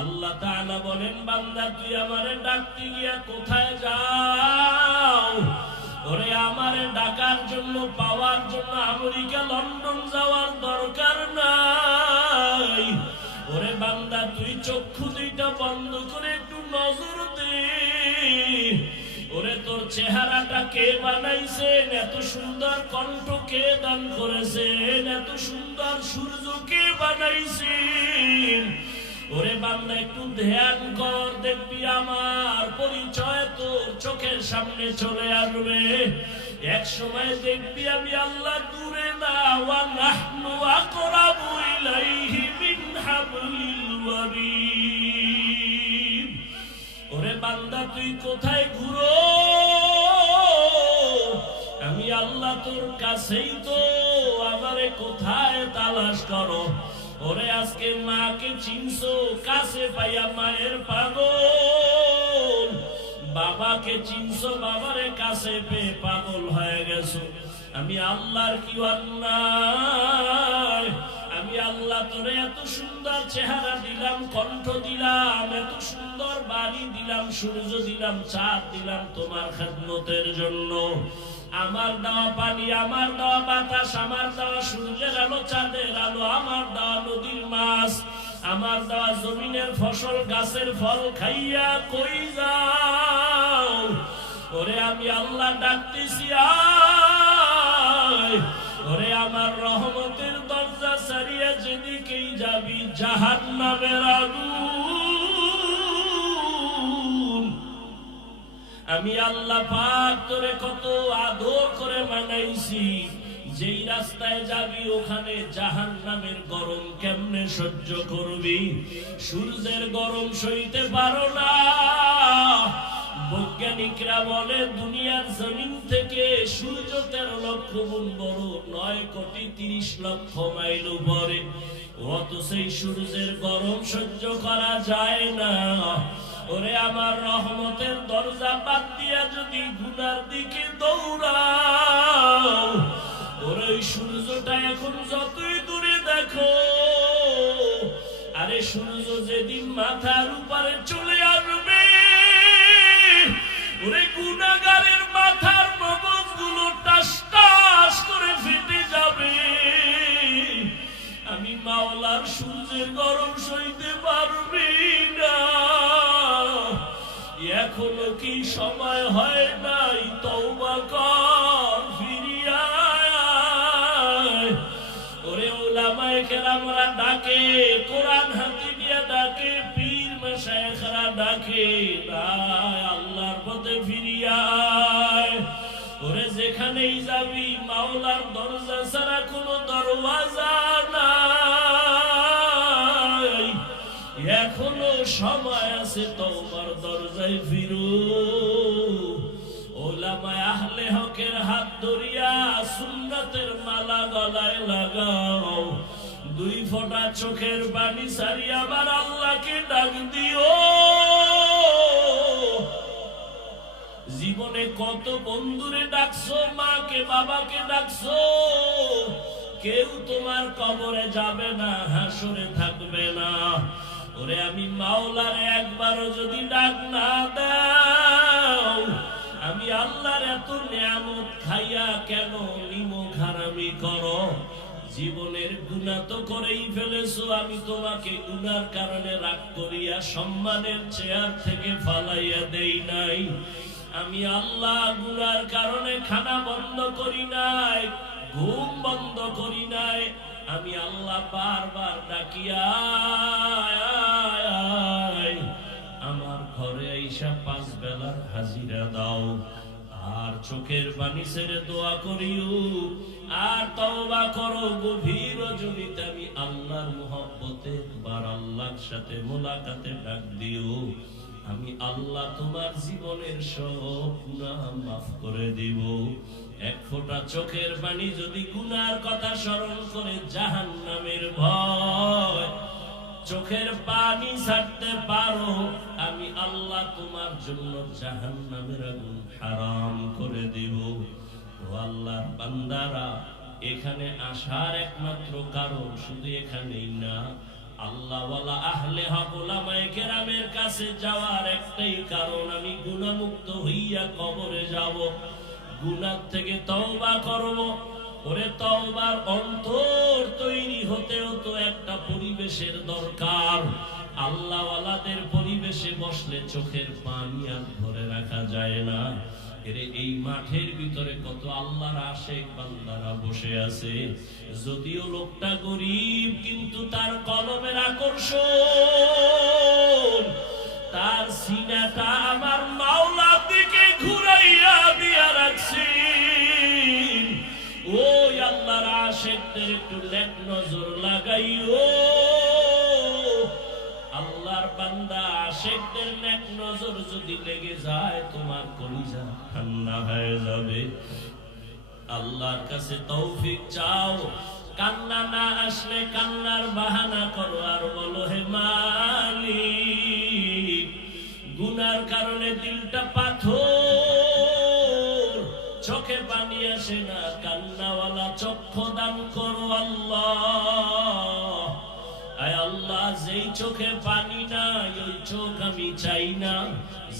আল্লাহ তাআলা বলেন, বান্দা তুই আমারে ডাকতে গিয়া কোথায় যাও? ওরে আমারে ডাকার জন্য, পাওয়ার জন্য আমেরিকা লন্ডন যাওয়ার দরকার নাই। ওরে বান্দা তুই চক্ষু দুইটা বন্ধ করে একটু নজর দে। ওরে তোর চেহারাটা কে বানাইছেন? এত সুন্দর কণ্ঠ কে দান করেছেন? এত সুন্দর সূর্য কে বানাইছেন? ওরে বান্দা একটু ধ্যান কর, দেখবি আমার পরিচয় তোর চোখের সামনে চলে আসবে। এক সময় দেখবি আমি আল্লাহ দূরে না, ওয়া নাহনু আকরাবু ইলাইহি মিন হাবলিল ওয়ারিদ। ওরে বান্দা তুই কোথায় ঘুরো? আমি আল্লাহ তোর কাছেই তো, আমারে কোথায় তালাশ করো? ওরে আজকে মাকে চিনছো, কাছে পাইয়া মায়ের পাগল। বাবাকে চিনছো, বাবারে কাছে পেয়ে পাগল হয়ে গেছো। আমি আল্লাহর কি অন্যায়? আমি আল্লাহ তোরে এত সুন্দর চেহারা দিলাম, কণ্ঠ দিলাম, এত সুন্দর বাড়ি দিলাম, সূর্য দিলাম, চাঁদ দিলাম তোমার খেদমতের জন্য। আমার দেওয়া পানি, আমার দেওয়া বাতাস, আমার দেওয়া সূর্যের আলো, চাঁদের আলো, আমার দেওয়া নদীর মাছ, আমার দেওয়া জমিনের ফসল, গাছের ফল খাইয়া কই যাও? ওরে আমি আল্লাহ ডাকতেছি আয়। ওরে আমার রহমতের দরজা ছাড়িয়া যেদিকেই যাবি জাহান্নামের আগুন। আমি আল্লাহ পাক তোরে কত আদর করে মানাইছি, যেই রাস্তায় যাবি ওখানে জাহান্নামের গরম কেমনে সহ্য করবি? সূর্যের গরম সইতে পারো না। বৈজ্ঞানিকরা বলে দুনিয়ার জমিন থেকে সূর্য 13 লক্ষ গুণ বড়, 9,30,00,000 মাইল উপরে। অত সেই সূর্যের গরম সহ্য করা যায় না। ওরে আমার রহমতের দরজা বাদ দিয়া যদি গুনার দিকে দৌড়াও, ওরে ওই সূর্যটা এখন যতই দূরে দেখো, আরে সূর্য যেদিন মাথার উপরে চলে আসবে, ওরে গুনাহগারের মাথার মগজগুলো টাস টাস করে ফেটে যাবে। আমি মাওলার সূর্যের গরম সইতে পারবি না। এখনো কি সময় হয় নাই? তওবা কর, ফিরিয়া আয়। ওরে উলামায়ে কেরামরা ডাকে, কোরআন হাতে নিয়ে ডাকে, পীর মাশায়েখরা ডাকে, আল্লাহর পথে ফিরিয়া আয়। ওরে যেখানেই যাবি মাওলার দরজা ছাড়া কোনো দরওয়াজা নাই। এখনো সময় আছে, তওবার দরজায় ফিরো। ওলামায়ে আহলে হকের হাত ধরিয়া সুন্নাতের মালা গলায় লাগাও। 2 ফোঁটা চোখের পানি ছাড়িয়া আমার আল্লাহকে ডাক দিও। জীবনে কত বন্ধুরে ডাকছো, মাকে বাবাকে ডাকছো, কেউ তোমার কবরে যাবে না, হাসরে থাকবে না। ওরে আমি মাওলার একবারও যদি ডাক না দাও, আমি আল্লাহর এত নিয়ামত খাইয়া কেন নিমক হারামি করো? জীবনের গুনাহ তো করেই ফেলেছো, আমি তোমাকে গুনার কারণে রাগ করিয়া সম্মানের চেয়ার থেকে ফালাইয়া দেই নাই। আমি আল্লাহ গুনার কারণে খানা বন্ধ করি নাই, ঘুম বন্ধ করি নাই। আমি আল্লাহ বারবার ডাকিয়া আমার ঘরে আইসা 5 বেলার হাজিরা দাও। আর চোখের পানি ছেড়ে দোয়া করিও, আর তওবা করো। গভীর রজনীতে আমি আল্লাহর মুহাব্বতে একবার আল্লাহর সাথে মোলাকাতে ডাক দিও। আমি আল্লাহ তোমার জীবনের সব গুনাহ মাফ করে দিব। 1 ফোঁটা চোখের পানি যদি গুনার কথা স্মরণ করে জাহান্নামের ভয় চোখের পানি ছাড়তে পারো, আমি আল্লাহ তোমার জন্য জাহান্নামের আগুন হারাম করে দিব। ও আল্লাহর বান্দারা, এখানে আসার একমাত্র কারণ শুধু এখানেই না, আল্লাহওয়ালা আহলে হক উলামায়ে কেরামের কাছে যাওয়ার একটাই কারণ, আমি গুনাহমুক্ত হইয়া কবরে যাব, গুনাহ থেকে তওবা করব। ওরে তওবার অন্তর তৈরি হতেও তো একটা পরিবেশের দরকার। আল্লাহওয়ালাদের পরিবেশে বসলে চোখের পানি আর ধরে রাখা যায় না। এরে এই মাঠের ভিতরে কত আল্লাহর আশিক বান্দারা বসে আছে, যদিও লোকটা গরীব কিন্তু তার কলমের আকর্ষণ, তার সিনাটা আমার মাওলার দিকে ঘুরাইয়া দিয়া রাখছি। ওই আল্লাহর আশিকদের একটু নেক নজর লাগাইও। আল্লাহর বান্দা আশিকদের নেক নজর যদি লেগে যায়, তোমার কলিজা ঠান্ডা হয়ে যাবে। আল্লাহর কাছে তৌফিক চাও, কান্না না আসলে কান্নার বাহানা করো আর বলো, হে মালিক, গুনার কারণে দিলটা পাথর, চোখে পানি আসে না, কান্নাওয়ালা চক্ষু দান করো আল্লাহ। আয় আল্লাহ, যেই চোখে পানি নাই ওই চোখ আমি চাই না,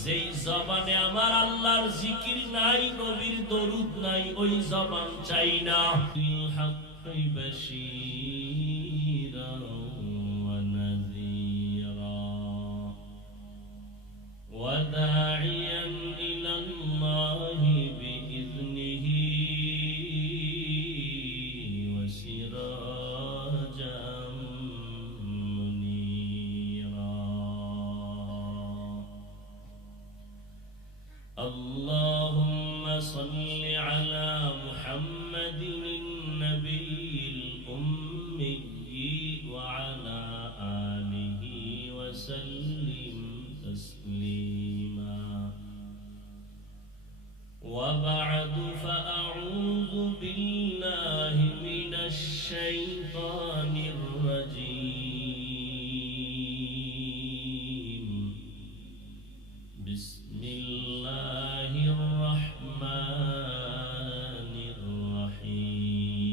যেই জবানে আমার আল্লাহর জিকির নাই, নবীর দরুদ নাই, ওই জবান চাই না। বিল হাক্কি বাশীরা ওয়া নাযীরা ওয়া দাঈয়ান ইলাল্লাহি বিইذনিহি ওয়া সিরাজাম মুনীরা। আল্লাহুম্মা সাল্লি আলা মুহাম্মাদিন নবিয়্যিল উম্মিয়্যি ওয়া আলা আলিহি ওয়া সাল্লিম তাসলিমা। ওয়া বা'দু ফাআউযু বিল্লাহি মিনাশ শাইতানির রাজীম। বিসমিল্লাহির রাহমানির রাহিম।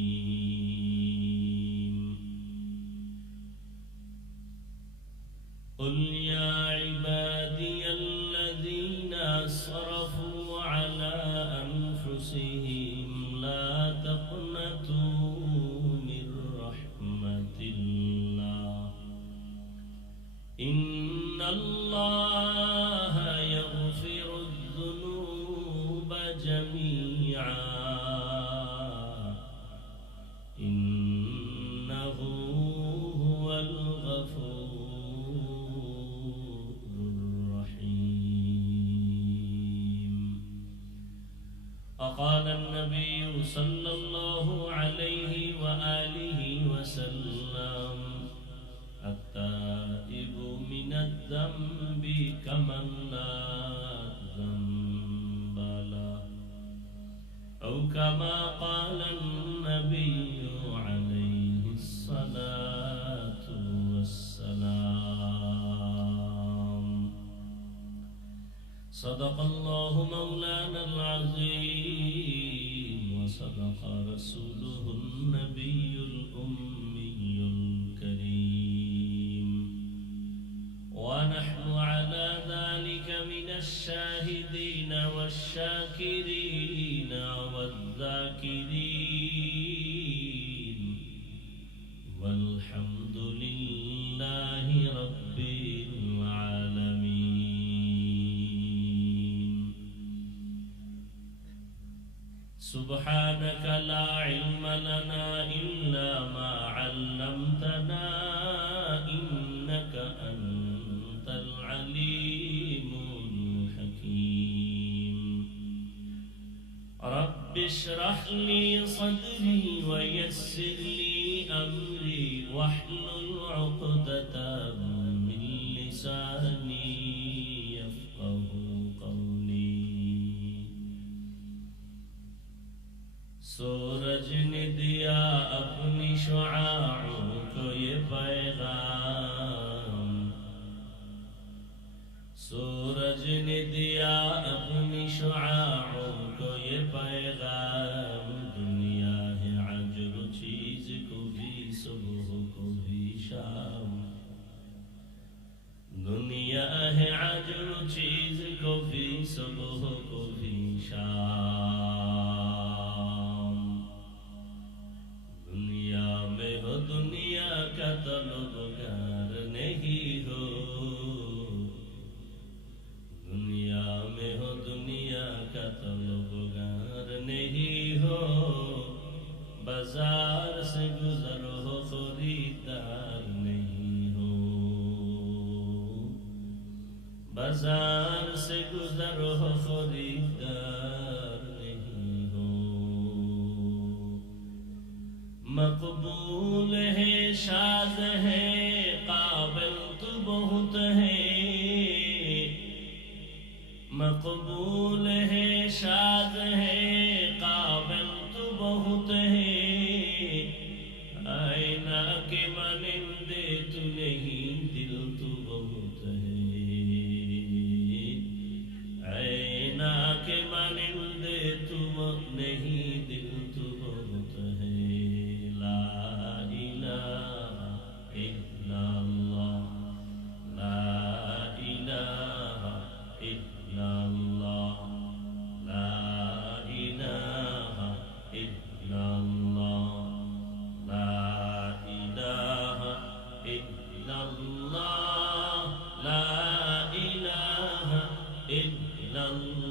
কুল ইয়া ইবাদিয়াল্লাযীনা আসরাফু আলা আনফুসিহিম লা তাকনাতু মির রাহমাতিল্লাহ, ইন্নাল্লাহা ইয়াগফিরুয যুনুবা জামিআ, ইন্নাহু হুয়াল গফুরুর রহিম। وقال النبي صلى الله عليه وآله وسلم التائب من الذنب كمن لا ذنب له، أو كما قال النبي عليه الصلاة والسلام. صدق الله مولانا العظيم وصدق رسوله النبي الأمي الكريم، ونحن على ذلك من الشاهدين والشاكرين والذاكرين، والحمد لله رب العالمين. سبحانك لا علم لنا إلا ما علمتنا إنك أنت العليم الحكيم. رب اشرح لي صدري ويسر لي أمري واحلل عقدة من لساني يفقه قولي. सूरज ने दिया अपनी शुआओं को ये पैगाम, सूरज ने दिया अपनी शुआओं को ये पैगाम, दुनिया है अजर चीज को भी सुबह को भी है आजू चीज को भी सुबह को भी शाम। दुनिया में हो दुनिया का तलबगार नहीं हो, दुनिया में हो दुनिया का तलबगार नहीं हो। बाजार से गुजर हो खरीदार नहीं हो, बाजार से गुजर हो खरीदार नहीं हो। मकबूल है शाद है काबिल तो बहुत है, मकबूल है शाद है काबिल तो बहुत है। आईना के मानिंदे तू नहीं दिल तू बहुत है, आईना के मानिंदे तू नहीं दिल तू बहुत है। ला इलाहा इल्लल्लाह, ला इलाहा इल्लल्लाह, ला इलाहा इल्लल्लाह, ला इलाहा इल्लल्लाह, ला इलाहा इल्लल्लाह,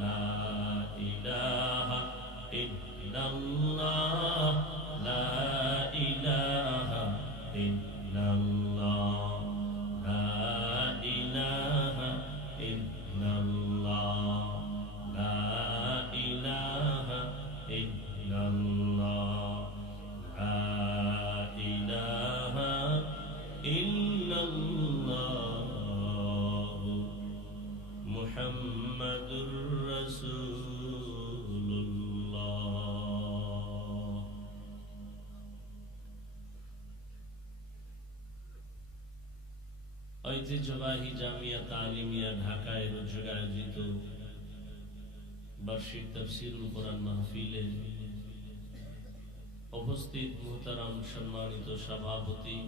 ला इलाहा इल्लल्लाह, ला इलाहा इल्लल्लाह, ला इलाहा इल्लल्लाह, ला इलाहा इल्लल्लाह, ला इलाहा इल्लल्लाह, मुहम्मदुर रसूलुल्लाह। ঐতিহ্যবাহী জামিয়া তালিমিয়া ঢাকায় রোজগার আয়োজিত বার্ষিক তাফসীরুল কোরআন মাহফিলে উপস্থিত মুহতারাম সম্মানিত সভাপতি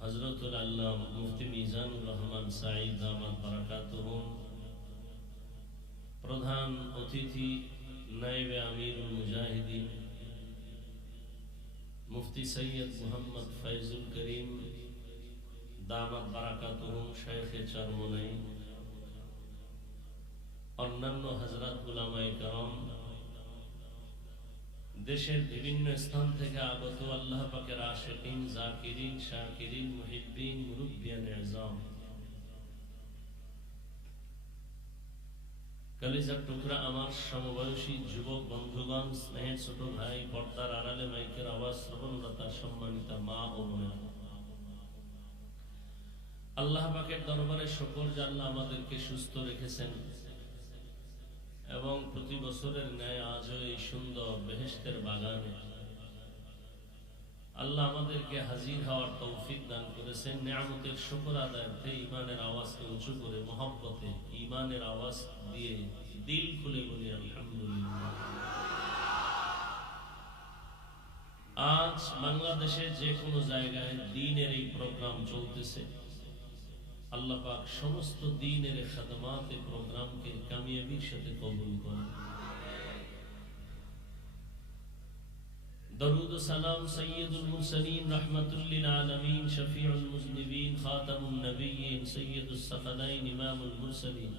হযরতুল আল্লামা মুফতি মিজানুর রহমান সাঈদ দামাত বারাকাতুহুম, প্রধান অতিথি নায়েবে আমিরুল মুজাহিদিন মুফতি সৈয়দ মুহাম্মদ ফয়জুল করিম দামাত বারাকাতুহুম, শাইখে চরমনাই, অন্যান্য হযরত উলামায়ে কেরাম, দেশের বিভিন্ন স্থান থেকে আগত আল্লাহ পাকের আশিকিন, জাকিরিন, শাকিরিন, মুহিব্বিন, মুরব্বিয়ান ইজাম, কলিজার টুকরা আমার সমবয়সী যুবক বন্ধুগণ, স্নেহের ছোট ভাই, পর্দার আড়ালে মাইকের আওয়াজ শ্রবণরতা সম্মানিতা মা ও বোনেরা, আল্লাহ পাকের দরবারে শুকর যে আল্লাহ আমাদেরকে সুস্থ রেখেছেন এবং প্রতি বছরের ন্যায় আজও এই সুন্দর বেহেশতের বাগানে আল্লাহ আমাদেরকে হাজির হওয়ার তৌফিক দান করেছেন। নিয়ামতের শুকর আদায়ার্থে ঈমানের আওয়াজকে উঁচু করে মহব্বতে ঈমানের আওয়াজ দিয়ে দিল খুলে বলি আলহামদুলিল্লাহ। আজ বাংলাদেশে যে কোনো জায়গায় দ্বীনের এই প্রোগ্রাম চলতেছে, আল্লাহ পাক সমস্ত দ্বীনের খাদমাতে প্রোগ্রামকে কামিয়াবির সাথে কবুল করেন। দরুদ ও সালাম সাইয়্যিদুল মুরসালিন রাহমাতুল লিল আলামিন শফিউল মুজনিবিন খাতামুন নবিয়্যিন সাইয়্যিদুস সাকালাইন ইমামুল মুরসালিন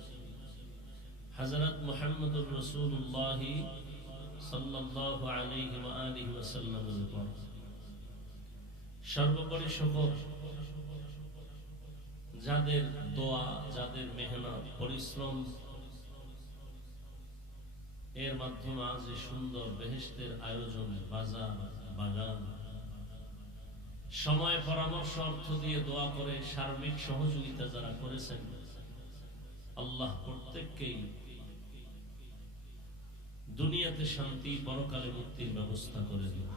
হযরত মুহাম্মদুর রাসূলুল্লাহ সাল্লাল্লাহু আলাইহি ওয়া আলিহি ওয়াসাল্লামের উপর সর্বোপরি শুকর যাদের দোয়া, যাদের মেহনত, পরিশ্রম এর মাধ্যমে আজ এই সুন্দর বেহেশতের আয়োজন, বাজার, বাগান, সময়, পরামর্শ, অর্থ দিয়ে দোয়া করে সার্বিক সহযোগিতা যারা করেছেন, আল্লাহ প্রত্যেককেই দুনিয়াতে শান্তি, পরকালে মুক্তির ব্যবস্থা করে দিন।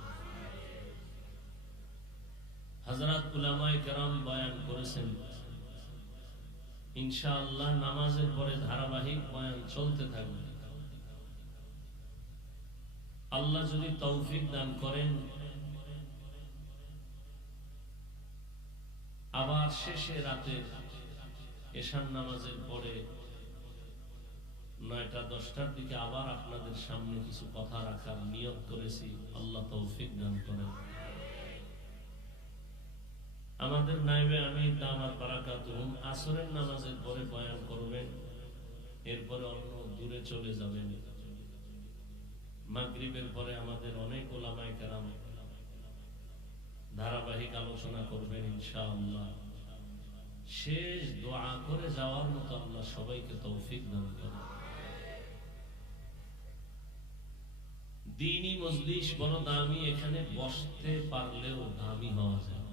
হযরত উলামায়ে কেরাম বয়ান করেছেন, ইনশাআল্লাহ নামাজের পরে ধারাবাহিক বয়ান চলতে থাকবে। আল্লাহ যদি তৌফিক দান করেন, আবার সবার শেষে রাতে এশার নামাজের পরে 9টা-10টার দিকে আবার আপনাদের সামনে কিছু কথা রাখার নিয়ত করেছি। আল্লাহ তৌফিক দান করেন। আমাদের নায়েবে আমির দামাত বারাকাতুহুম আসরের নামাজের পরে বয়ান করবেন, এরপরে অন্য দূরে চলে যাবেন। মাগরিবের পরে আমাদের অনেক ওলামায়ে কেরাম ধারাবাহিক আলোচনা করবেন ইনশাআল্লাহ। শেষ দোয়া করে যাওয়ার মতো আল্লাহ সবাইকে তৌফিক দান করেন। দ্বীনি মজলিস বড় দামি, এখানে বসতে পারলেও দামি হওয়া যায়।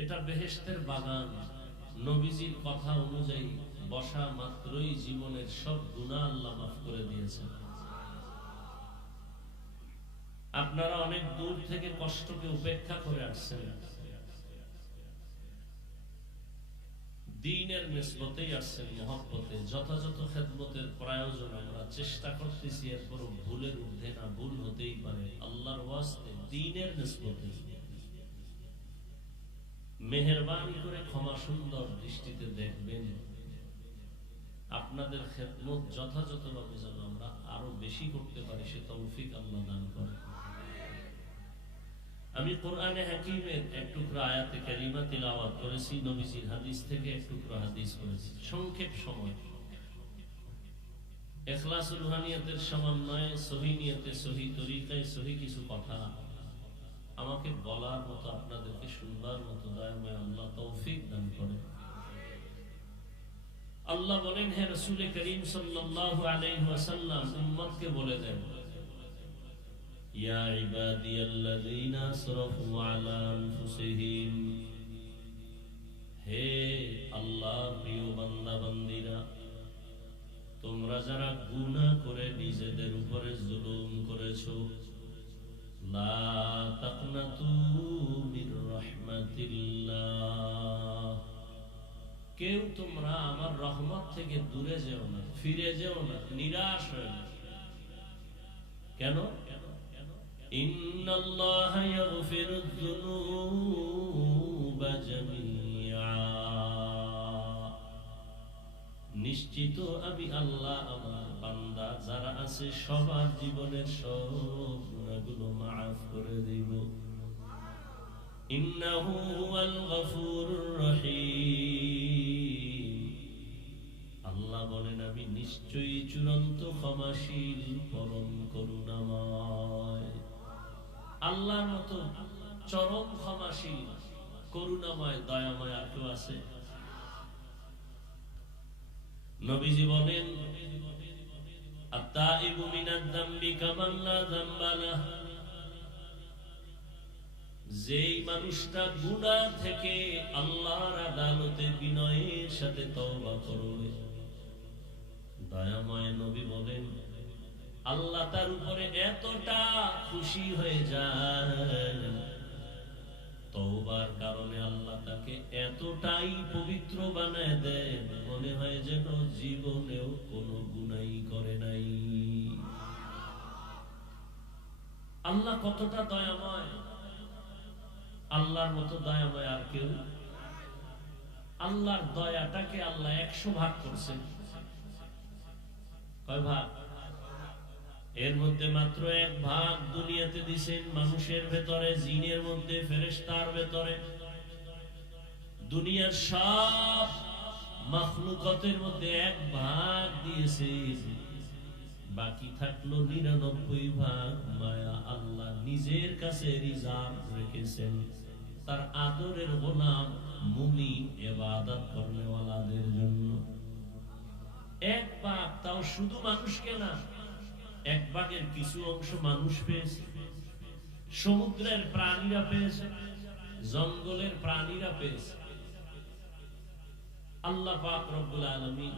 এটা বেহেশতের বাগান। নবীজির কথা অনুযায়ী বসা মাত্রই জীবনের সব গুনাহ আল্লাহ মাফ করে দিয়েছেন। আপনারা অনেক দূর থেকে কষ্টকে উপেক্ষা করে আসছেন, দ্বীনের নিসবতেই আসছেন, মহব্বতে। যথাযথ খেদমতের প্রয়োজন আমরা চেষ্টা করতেছি, এরপরও ভুলের ঊর্ধ্বে না, ভুল হতেই পারে। আল্লাহর ওয়াস্তে দ্বীনের নিসবতে মেহেরবানি করে ক্ষমা সুন্দর দৃষ্টিতে দেখবেন। আপনাদের খেদমত যথাযথভাবে যেন আমরা আরো বেশি করতে পারি, সে তৌফিক আল্লাহ দান করে। আমি কোরআনে হাকিমের এক টুকরা আয়াতে কারিমা তিলাওয়াত করেছি, নবীজির হাদিস থেকে এক টুকরা হাদিস করেছি। সংক্ষেপ সময়, ইখলাসুল রুহানিয়াতের সমন্বয়ে সহি নিয়তে, সহি তরিকায়, সহি কিছু কথা আমাকে বলার মতো, আপনাদেরকে শুনবার মতো দয়াময় আল্লাহ তৌফিক দান করে। আল্লাহ বলেন, হে রাসূল করিম সাল্লাল্লাহু আলাইহি ওয়াসাল্লাম উম্মতকে বলে দেন, ইয়া ইবাদিয়াল্লাযীনা আসরাফু আলা আনফুসিহিম, হে আল্লাহ প্রিয় বান্দা বান্দীরা, তোমরা যারা গুনাহ করে নিজেদের উপরে জুলুম করেছো, লা তাকনাতু মির রাহমাতিল্লাহ, কেউ তোমরা আমার রহমত থেকে দূরে যেও না, ফিরে যেও না, নিরাশ হয়ে না। কেন? ইন্নাল্লাহা ইয়াগফিরুয যুনুবা জামিআ, নিশ্চিত আমি আল্লাহ আমার বান্দা যারা আছে সবার জীবনের সব গুনাহগুলো মাফ করে দিব। ইন্নাহু হুয়াল গফুরুর রহিম, আল্লাহ বলেন আমি নিশ্চয়ই চূড়ান্ত ক্ষমাশীল, পরম করুণাময়। আল্লাহর মতো চরম ক্ষমাশীল, করুণাময়, দয়াময় আর কেউ আছে? নবীজি বলেন, আত-তাইবু মিনাদ যামবি কামান লা যামবা লাহ, যেই মানুষটা গুনাহ থেকে আল্লাহর আদালতে বিনয়ের সাথে তওবা করবে, দয়াময় নবী বলেন আল্লাহ তার উপরে এতটা খুশি হয়ে যায়, তওবার কারণে আল্লাহ তাকে এতটাই পবিত্র বানায় দেন, মনে হয় যেন জীবনেও কোনো গুনাহই করে নাই। আল্লাহ কতটা দয়াময়, আল্লাহর মতো দয়াময় আর কেউ? আল্লাহর দয়াটাকে আল্লাহ 100 ভাগ করছেন। কয় ভাগ? এর মধ্যে মাত্র 1 ভাগ দুনিয়াতে দিয়েছেন মানুষের ভেতরে, জিনের মধ্যে, ফেরেশতার ভেতরে। দুনিয়ার সব মাখলুকাতের মধ্যে 1 ভাগ দিয়েছেন, বাকি থাকলো 99 ভাগ মায়া আল্লাহ নিজের কাছে রিজার্ভ রেখেছেন তার আদরের গোলাম মুমিন ইবাদত করনেওয়ালাদের জন্য। 1 ভাগ, তাও শুধু মানুষকে না, 1 ভাগের কিছু অংশ মানুষ পেয়েছে, সমুদ্রের প্রাণীরা পেয়েছে, জঙ্গলের প্রাণীরা পেয়েছে। আল্লাহ পাক রব্বুল আলামিন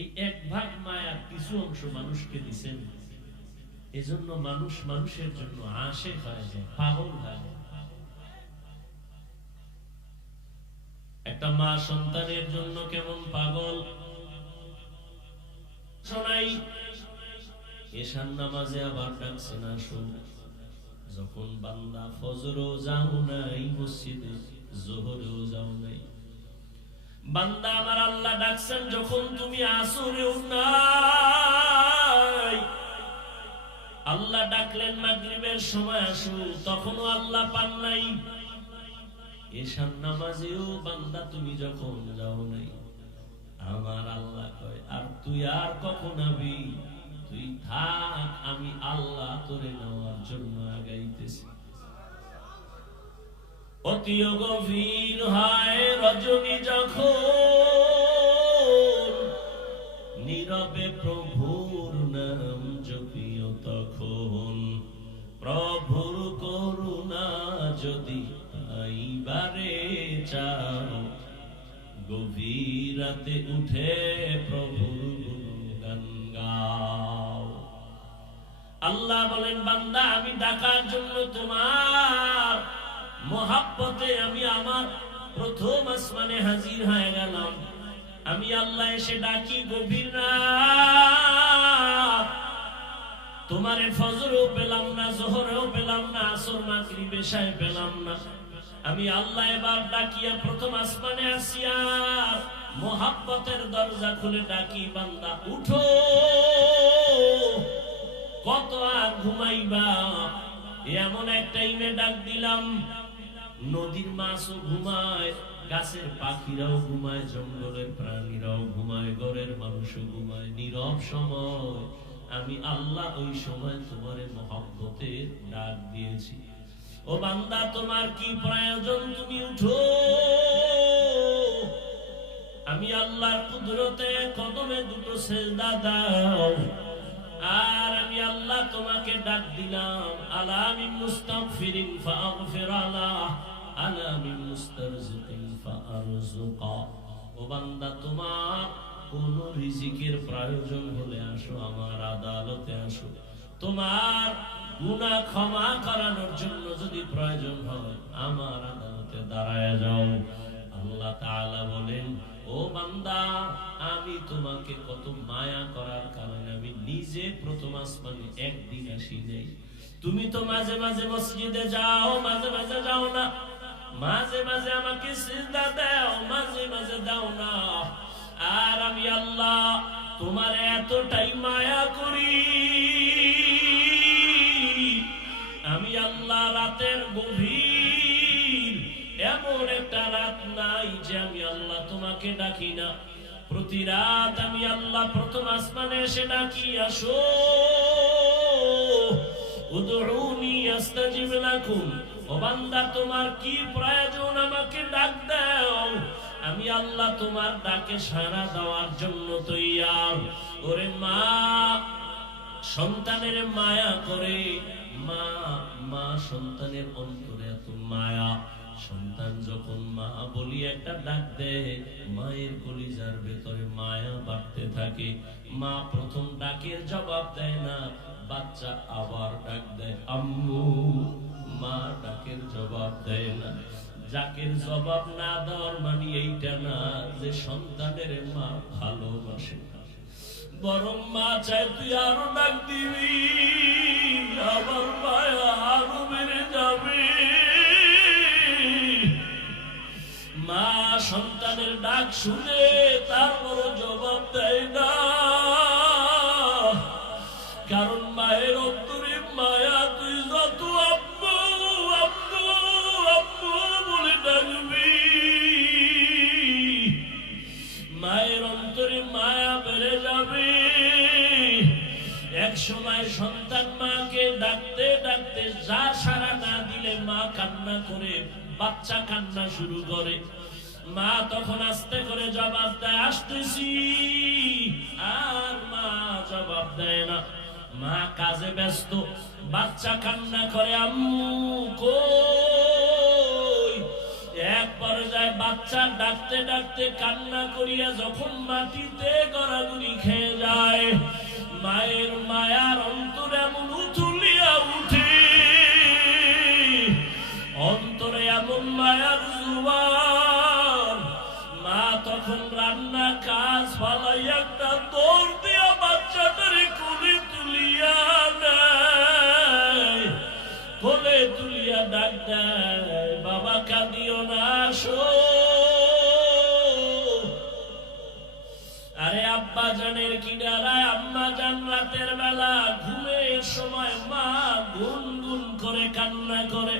এই 1 ভাগ মায়ার কিছু অংশ মানুষকে দিবেন। এজন্য মানুষ মানুষের জন্য আশিক হয়ে যায়, পাগল হয়ে যায়। একটা মা সন্তানের জন্য কেমন পাগল, শোনাই এশার নামাজে আবার ডাকছে না, শোন যখন বান্দা ফজরও যাও নাই, মসজিদে জোহরেও যাও নাই, বান্দা আমার আল্লাহ ডাকছেন যখন তুমি আসরেও নাই, আল্লাহ ডাকলেন মাগরিবের সময় আসো, তখনও আল্লাহ পান নাই, এশার নামাজেও বান্দা তুমি যখন যাও নাই, আমার আল্লাহ কয় আর তুই আর কখন আবি, তুই থাক, আমি আল্লাহ তোরে নেওয়ার জন্য আগাইতেছি। অতি গভীর হয় রজনী যখন, নীরবে প্রভুর নাম জপিও তখন, প্রভুর করুণা যদি পাইবারে চাও, গভীর রাতে উঠে প্রভুর গুণগান গাও। আল্লাহ বলেন বান্দা আমি ডাকার জন্য তোমার মহাব্বতে আমি আমার প্রথম আসমানে হাজির হয়ে গেলাম। আমি আল্লাহ এসে ডাকি গভীর রাত, তোমারে ফজরও পেলাম না, জোহরেও পেলাম না, আসর মাগরিব এশায় পেলাম না, আমি আল্লাহ এবার ডাকিয়া প্রথম আসমানে আসিয়া মোহাব্বতের দরজা খুলে ডাকি বান্দা উঠো, কত আর ঘুমাইবা। এমন এক টাইমে ডাক দিলাম, নদীর মাছও ঘুমায়, গাছের পাখিরাও ঘুমায়, জঙ্গলের প্রাণীরাও ঘুমায়, ঘরের মানুষও ঘুমায়, নীরব সময় আমি আল্লাহ ওই সময় তোমারে মোহাব্বতের ডাক দিয়েছি। ও বান্দা তোমার কি প্রয়োজন, তুমি উঠো, আমি আল্লাহর কুদরতে কদমে দুটো সেজদা দাও, আর আমি আল্লাহ তোমাকে ডাক দিলাম, আলা মিন মুস্তাগফিরিন ফাগফির আলাহ, আলা মিন মুস্তারজিকিন ফারজুকা। ও বান্দা তোমার কোন রিজিকের প্রয়োজন হলে আসো, আমার আদালতে আসো, তোমার গুনাহ ক্ষমা করানোর জন্য যদি প্রয়োজন হয় আমার আদালতে দাঁড়ায় যাও। আল্লাহ তাআলা বলেন ও বান্দা আমি তোমাকে কত মায়া করার কারণে আমি নিজে প্রথম আসমানে একদিন আসি নাই। তুমি তো মাঝে মাঝে মসজিদে যাও, মাঝে মাঝে যাও না, মাঝে মাঝে আমাকে সিজদা দাও, মাঝে মাঝে দাও না। আর আমি আল্লাহ তোমার এতটাই মায়া করি, আমি আল্লাহ রাতের গভীর এমন একটা রাত নাই যে আমি আল্লাহ তোমাকে ডাকি না। প্রতি রাত আমি আল্লাহ প্রথম আসমানে এসে ডাকি, আসো উদউনি আস্তাজিব লাকুম। ও বান্দা তোমার কি প্রয়োজন আমাকে ডাক দাও, আমি আল্লাহ তোমার ডাকে সাড়া দেওয়ার জন্য তৈয়ার। ওরে মা সন্তানের মায়া করে, মা মা সন্তানের অন্তরে এত মায়া, সন্তান যখন মা বলি একটা ডাক দেয় মায়ের কলিজার ভেতরে মায়া বাড়তে থাকে। মা প্রথম ডাকের জবাব দেয় না, বাচ্চা আবার ডাক দেয় আম্মু, মা ডাকের জবাব দেয় না। যাকের জবাব না দেওয়ার মানে এইটা না যে সন্তানের মা ভালোবাসে, বরং মা চায় তুই আরো ডাক দিবি, আবার মায়া আরো বেড়ে যাবে। মা সন্তানের ডাক শুনে তারপর জবাব দেয় না, কারণ মায়ের অন্তরে মায়া। তুই যত আব্বু আব্বু আব্বু বলে ডাকবি, মায়ের অন্তরে মায়া বেড়ে যাবে। এক সময় সন্তান মাকে ডাকতে ডাকতে যা সাড়া না দিলে মা কান্না করে, বাচ্চা কান্না শুরু করে। মা তখন আস্তে করে জবাব দেয় আসতেছি, আর মা জবাব দেয় না। মা কাজে ব্যস্ত, বাচ্চা কান্না করে আম্মু কই। এক পর্যায়ে বাচ্চা ডাকতে ডাকতে কান্না করিয়া যখন মাটিতে গড়াগড়ি খেয়ে যায়, মায়ের মায়ার অন্তর এমন উথুলিয়া উঠে, অন্তরে এমন মায়ার জুবান। মা তখন রান্না কাজ ফালাই একটা দৌড় দিয়া বাচ্চাটারে কোলে তুলিয়া নেয়, কোলে দেয়, বাবা কাঁদিও না, আসো। আরে আব্বা জানের কি ডারায়, আম্মা জান রাতের বেলা ঘুমের সময় মা গুনগুন করে কান্না করে।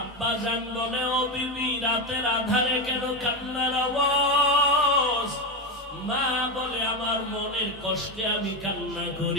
আব্বা জান বলে, ও বিবি রাতের আধারে কেন কান্নার আওয়াজ? মা বলে, আমার মনের কষ্টে আমি কান্না করি।